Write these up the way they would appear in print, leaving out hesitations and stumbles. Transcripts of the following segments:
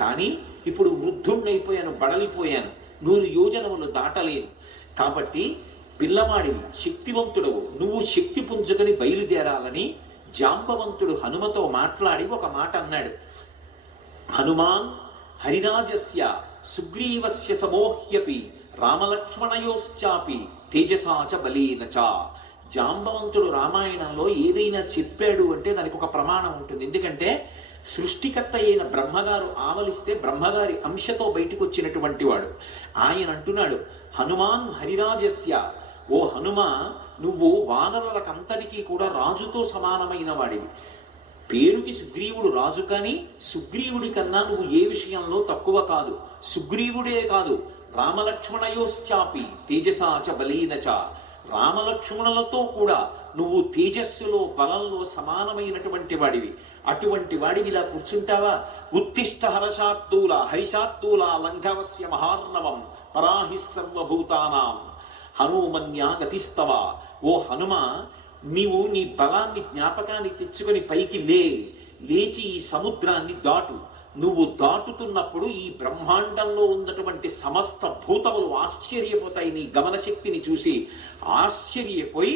కానీ ఇప్పుడు వృద్ధుణ్ణైపోయాను, బడలిపోయాను, 100 యోజనములు దాటలేను. కాబట్టి పిల్లవాడివి, శక్తివంతుడవు, నువ్వు శక్తి పుంజుకొని బయలుదేరాలని జాంబవంతుడు హనుమతో మాట్లాడి ఒక మాట అన్నాడు. హనుమాన్ హరిరాజస్య సుగ్రీవస్య సమోహ్యపి రామలక్ష్మణయోశ్చాపి తేజసాచ బలీనచ. జాంబవంతుడు రామాయణంలో ఏదైనా చెప్పాడు అంటే దానికి ఒక ప్రమాణం ఉంటుంది. ఎందుకంటే సృష్టికర్త అయిన బ్రహ్మగారు ఆవలిస్తే బ్రహ్మగారి అంశతో బయటకు వచ్చినటువంటి వాడు. ఆయన అంటున్నాడు, హనుమాన్ హరిరాజస్య, ఓ హనుమ, నువ్వు వానరులకంతరికీ కూడా రాజుతో సమానమైన వాడివి. పేరుకి సుగ్రీవుడు రాజు, కానీ సుగ్రీవుడి కన్నా నువ్వు ఏ విషయంలో తక్కువ కాదు. సుగ్రీవుడే కాదు, రామలక్ష్మణయోశ్చాపి తేజసాచ బలీనచ, రామలక్ష్మణులతో కూడా నువ్వు తేజస్సులో బలంలో సమానమైనటువంటి వాడివి. అటువంటి వాడివి ఇలా కూర్చుంటావా? ఉత్తిష్ట హర్షాత్తూల హరిషాత్తూల లంఘవస్య మహార్ణవం పరాహి సర్వభూతానాం హనుమన్యా గతిస్తవ. ఓ హనుమ, నీవు నీ బలాన్ని జ్ఞాపకాన్ని తెచ్చుకొని పైకి లేచి ఈ సముద్రాన్ని దాటు. నువ్వు దాటుతున్నప్పుడు ఈ బ్రహ్మాండంలో ఉన్నటువంటి సమస్త భూతములు ఆశ్చర్యపోతాయి నీ గమన శక్తిని చూసి. ఆశ్చర్యపోయి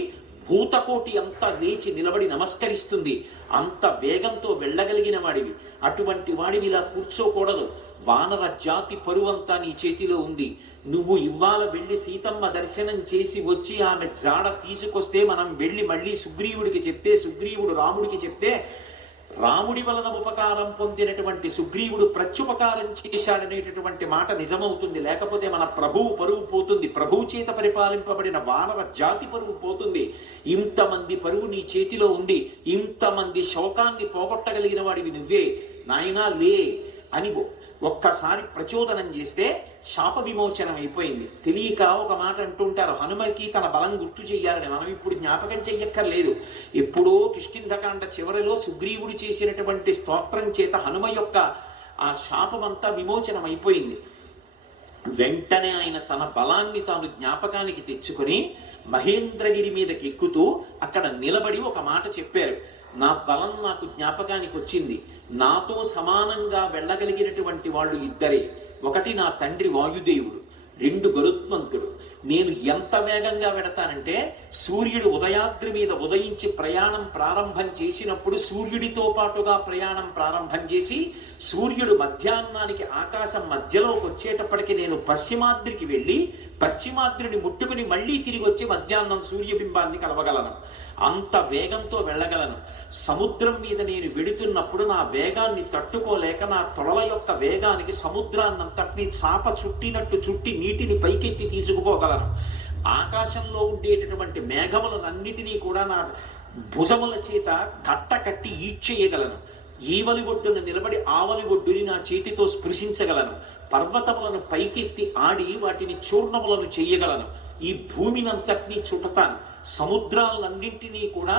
భూతకోటి అంతా లేచి నిలబడి నమస్కరిస్తుంది. అంత వేగంతో వెళ్ళగలిగిన వాడివి. అటువంటి వాడివి ఇలా కూర్చోకూడదు. వానర జాతి పరువంతా నీ చేతిలో ఉంది. నువ్వు ఇవాళ వెళ్ళి సీతమ్మ దర్శనం చేసి వచ్చి ఆమె జాడ తీసుకొస్తే మనం వెళ్ళి మళ్ళీ సుగ్రీవుడికి చెప్తే, సుగ్రీవుడు రాముడికి చెప్తే, రాముడి వలన ఉపకారం పొందినటువంటి సుగ్రీవుడు ప్రత్యుపకారం చేశాడనేటటువంటి మాట నిజమవుతుంది. లేకపోతే మన ప్రభువు పరువు పోతుంది. ప్రభువు చేత పరిపాలింపబడిన వానర జాతి పరువు పోతుంది. ఇంతమంది పరువు నీ చేతిలో ఉంది. ఇంతమంది శోకాన్ని పోగొట్టగలిగిన వాడివి నువ్వే. నాయనా లే అని ఒక్కసారి ప్రచోదనం చేస్తే శాప విమోచనం అయిపోయింది. తెలియక ఒక మాట అంటుంటారు, హనుమకి తన బలం గుర్తు చెయ్యాలని. మనం ఇప్పుడు జ్ఞాపకం చెయ్యక్కర్లేదు. ఎప్పుడో కిష్కింధకాండ చివరిలో సుగ్రీవుడు చేసినటువంటి స్తోత్రం చేత హనుమ యొక్క ఆ శాపమంతా విమోచనం అయిపోయింది. వెంటనే ఆయన తన బలాన్ని తాను జ్ఞాపకానికి తెచ్చుకొని మహేంద్రగిరి మీదకి ఎక్కుతూ అక్కడ నిలబడి ఒక మాట చెప్పారు. నా బలం నాకు జ్ఞాపకానికి వచ్చింది. నాతో సమానంగా వెళ్ళగలిగినటువంటి వాళ్ళు ఇద్దరే. ఒకటి నా తండ్రి వాయుదేవుడు, 2 గరుత్మంతుడు. నేను ఎంత వేగంగా వెడతానంటే సూర్యుడు ఉదయాద్రి మీద ఉదయించి ప్రయాణం ప్రారంభం చేసినప్పుడు సూర్యుడితో పాటుగా ప్రయాణం ప్రారంభం చేసి సూర్యుడు మధ్యాహ్నానికి ఆకాశం మధ్యలోకి వచ్చేటప్పటికి నేను పశ్చిమాద్రికి వెళ్ళి పశ్చిమాద్రిని ముట్టుకుని మళ్ళీ తిరిగి వచ్చి మధ్యాహ్నం సూర్యబింబాన్ని కలవగలను. అంత వేగంతో వెళ్ళగలను. సముద్రం మీద నేను వెడుతున్నప్పుడు నా వేగాన్ని తట్టుకోలేక నా తొడల యొక్క వేగానికి సముద్రాన్నంతటినీ చాప చుట్టినట్టు చుట్టి నీటిని పైకెత్తి తీసుకుపోగలను. ఆకాశంలో ఉండేటటువంటి మేఘములన్నిటినీ కూడా నా భుజముల చేత కట్టి ఈడ్చేయగలను. ఈవలి ఒడ్డున నిలబడి ఆవలి ఒడ్డుని నా చేతితో స్పృశించగలను. పర్వతములను పైకెత్తి ఆడి వాటిని చూర్ణములను చెయ్యగలను. ఈ భూమినంతటినీ చుట్టతాను. సముద్రాలన్నింటినీ కూడా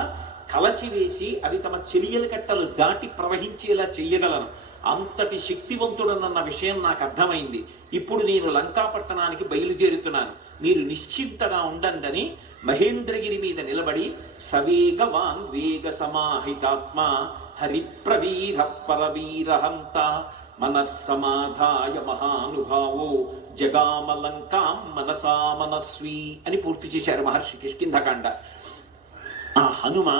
కలచివేసి అవి తమ చెలియల కట్టలు దాటి ప్రవహించేలా చెయ్యగలను. అంతటి శక్తివంతుడనన్న విషయం నాకు అర్థమైంది. ఇప్పుడు నేను లంకాపట్టణానికి బయలుదేరుతున్నాను. మీరు నిశ్చింతగా ఉండండి మహేంద్రగిరి మీద నిలబడి సవేగవాన్ వేగ సమాహితాత్మ హరిప్రవీర పరవీరహంత మనస్సమాధాయ మహానుభావో జగామలంకాం మనసా మనస్వీ అని పూర్తి చేశారు మహర్షి కిష్కింధకాండ. ఆ హనుమ